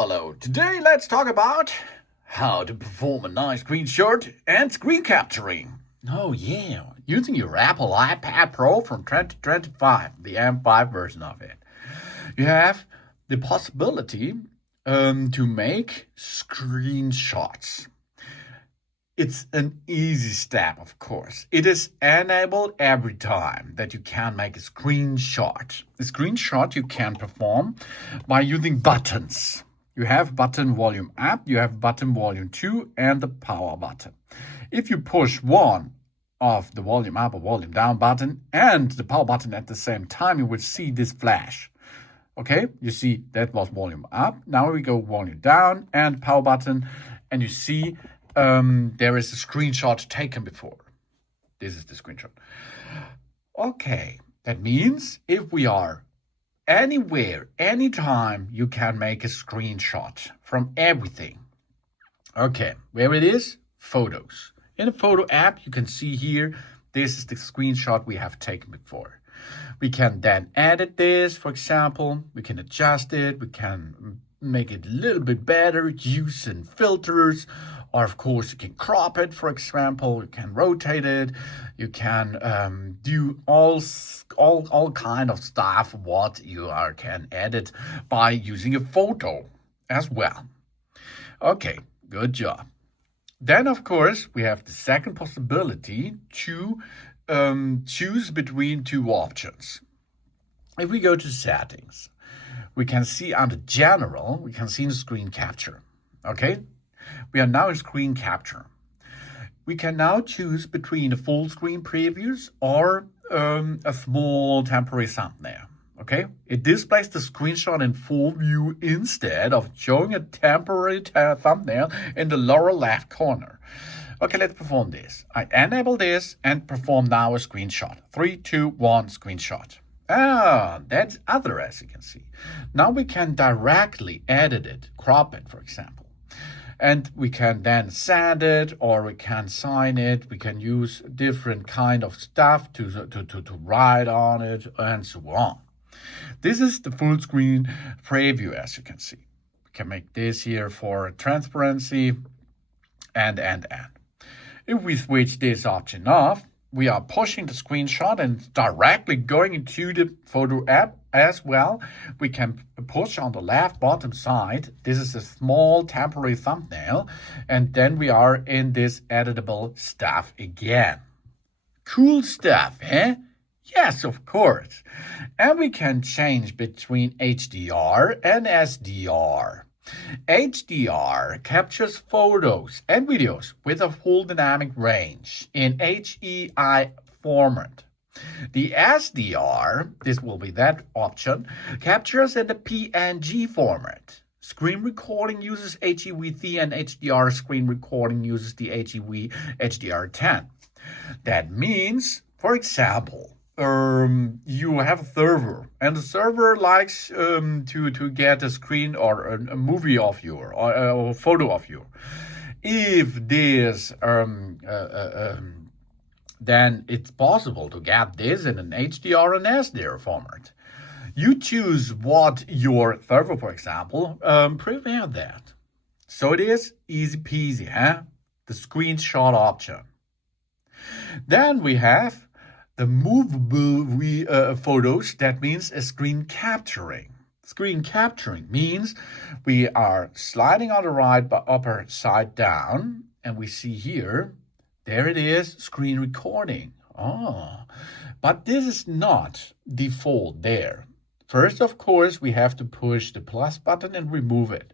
Hello. Today let's talk about how to perform a nice screenshot and screen capturing. Oh yeah, using your Apple iPad Pro from 2025, the M5 version of it. You have the possibility to make screenshots. It's an easy step, of course. It is enabled every time that you can make a screenshot. A screenshot you can perform by using buttons. You have button volume up, you have button volume 2, and the power button. If you push one of the volume up or volume down button and the power button at the same time, you will see this flash. Okay, you see that was volume up. Now we go volume down and power button, and you see there is a screenshot taken before. This is the screenshot. Okay, that means if we are anywhere, anytime, you can make a screenshot from everything. Okay, where it is? Photos. In the photo app, you can see here, this is the screenshot we have taken before. We can then edit this, for example. We can adjust it. We can make it a little bit better, use some filters. Or of course, you can crop it, for example. You can rotate it. You can do all kind of stuff what you can edit by using a photo as well. Okay, good job. Then, of course, we have the second possibility to choose between two options. If we go to settings, we can see under general, we can see the screen capture. Okay, we are now in screen capture. We can now choose between a full screen previews or a small temporary thumbnail. Okay, it displays the screenshot in full view instead of showing a temporary thumbnail in the lower left corner. Okay, let's perform this. I enable this and perform now a screenshot. 3, 2, 1, screenshot. That's other, as you can see. Now we can directly edit it, crop it, for example. And we can then sand it, or we can sign it. We can use different kind of stuff to write on it, and so on. This is the full screen preview, as you can see. We can make this here for transparency, and. If we switch this option off, we are pushing the screenshot and directly going into the photo app as well. We can push on the left bottom side. This is a small temporary thumbnail. And then we are in this editable stuff again. Cool stuff, eh? Yes, of course. And we can change between HDR and SDR. HDR captures photos and videos with a full dynamic range in HEI format. The SDR, this will be that option, captures in the PNG format. Screen recording uses HEV3 and HDR screen recording uses the HEV HDR10. That means, for example, you have a server, and the server likes to get a screen or a movie of you or a photo of you. If this then it's possible to get this in an HDR and SDR format. You choose what your server, for example, prepare that. So it is easy peasy, huh? The screenshot option. Then we have the movable photos. That means a screen capturing. Screen capturing means we are sliding on the right upper side down, and we see here, there it is, screen recording. But this is not default there. First, of course, we have to push the plus button and remove it,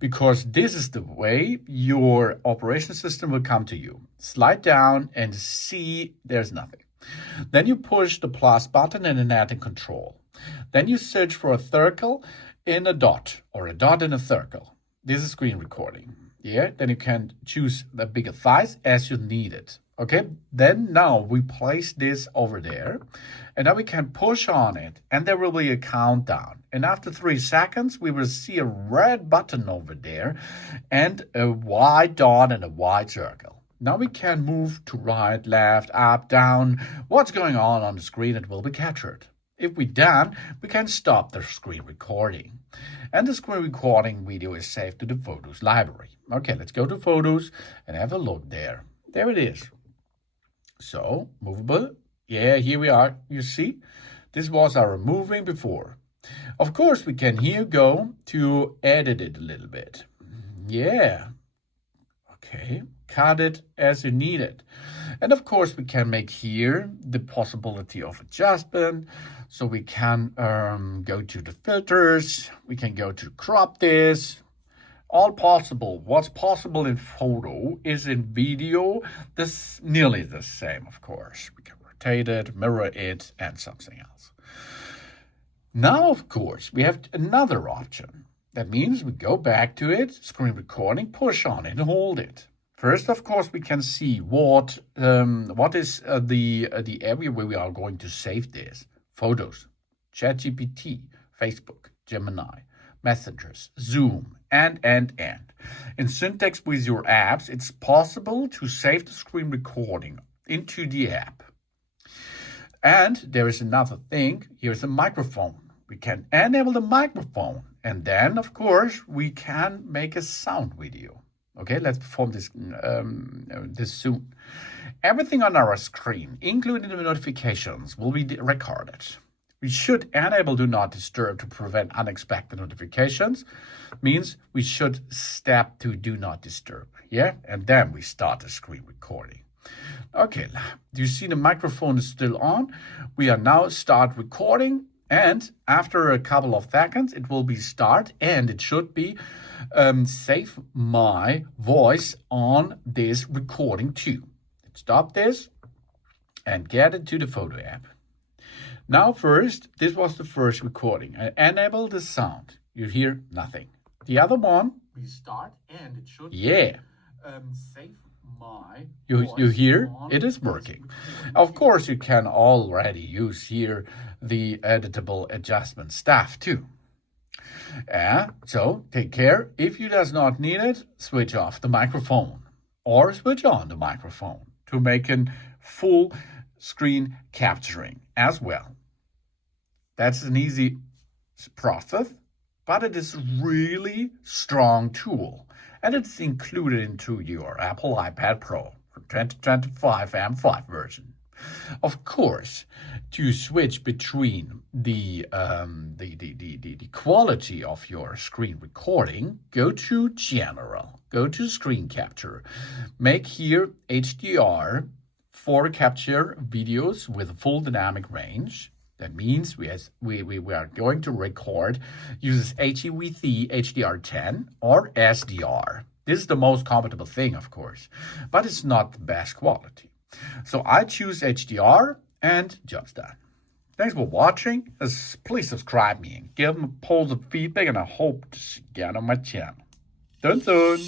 because this is the way your operation system will come to you. Slide down and see there's nothing. Then you push the plus button and an add-in control. Then you search for a circle in a dot or a dot in a circle. This is screen recording. Yeah, then you can choose the bigger size as you need it. Okay, then now we place this over there, and now we can push on it, and there will be a countdown. And after 3 seconds, we will see a red button over there and a white dot and a white circle. Now we can move to right, left, up, down. What's going on the screen, it will be captured. If we're done, we can stop the screen recording. And the screen recording video is saved to the Photos library. Okay, let's go to Photos and have a look there. There it is. So, movable. Yeah, here we are. You see, this was our moving before. Of course, we can here go to edit it a little bit. Yeah. Okay, cut it as you need it. And of course, we can make here the possibility of adjustment. So we can go to the filters. We can go to crop this. All possible. What's possible in photo is in video this nearly the same, of course. We can rotate it, mirror it, and something else. Now, of course, we have another option. That means we go back to it, screen recording, push on it, and hold it. First, of course, we can see what is the area where we are going to save this. Photos, ChatGPT, Facebook, Gemini, Messengers, Zoom, and. In Syntax with your apps, it's possible to save the screen recording into the app. And there is another thing. Here's a microphone. We can enable the microphone. And then, of course, we can make a sound video. Okay, let's perform this soon. Everything on our screen, including the notifications, will be recorded. We should enable Do Not Disturb to prevent unexpected notifications. Means we should step to Do Not Disturb. Yeah, and then we start the screen recording. Okay, do you see the microphone is still on? We are now start recording, and after a couple of seconds, it will be start, and it should be save my voice on this recording too. Let's stop this and get it to the photo app. Now first, this was the first recording. I enable the sound. You hear nothing. The other one, we start and it should save my you hear it is working. Of course, you can already use here the editable adjustment stuff too. So take care. If you does not need it, switch off the microphone or switch on the microphone to make a full screen capturing as well. That's an easy process, but it is really strong tool, and it's included into your Apple iPad Pro for 2025 M5 version. Of course, to switch between the quality of your screen recording, go to General, go to Screen Capture, make here HDR for capture videos with full dynamic range. That means we are going to record uses HEVC HDR10 or SDR. This is the most compatible thing, of course, but it's not the best quality. So I choose HDR and job's done. Thanks for watching. Please subscribe me and give me positive feedback, and I hope to see you again on my channel. Dun dun!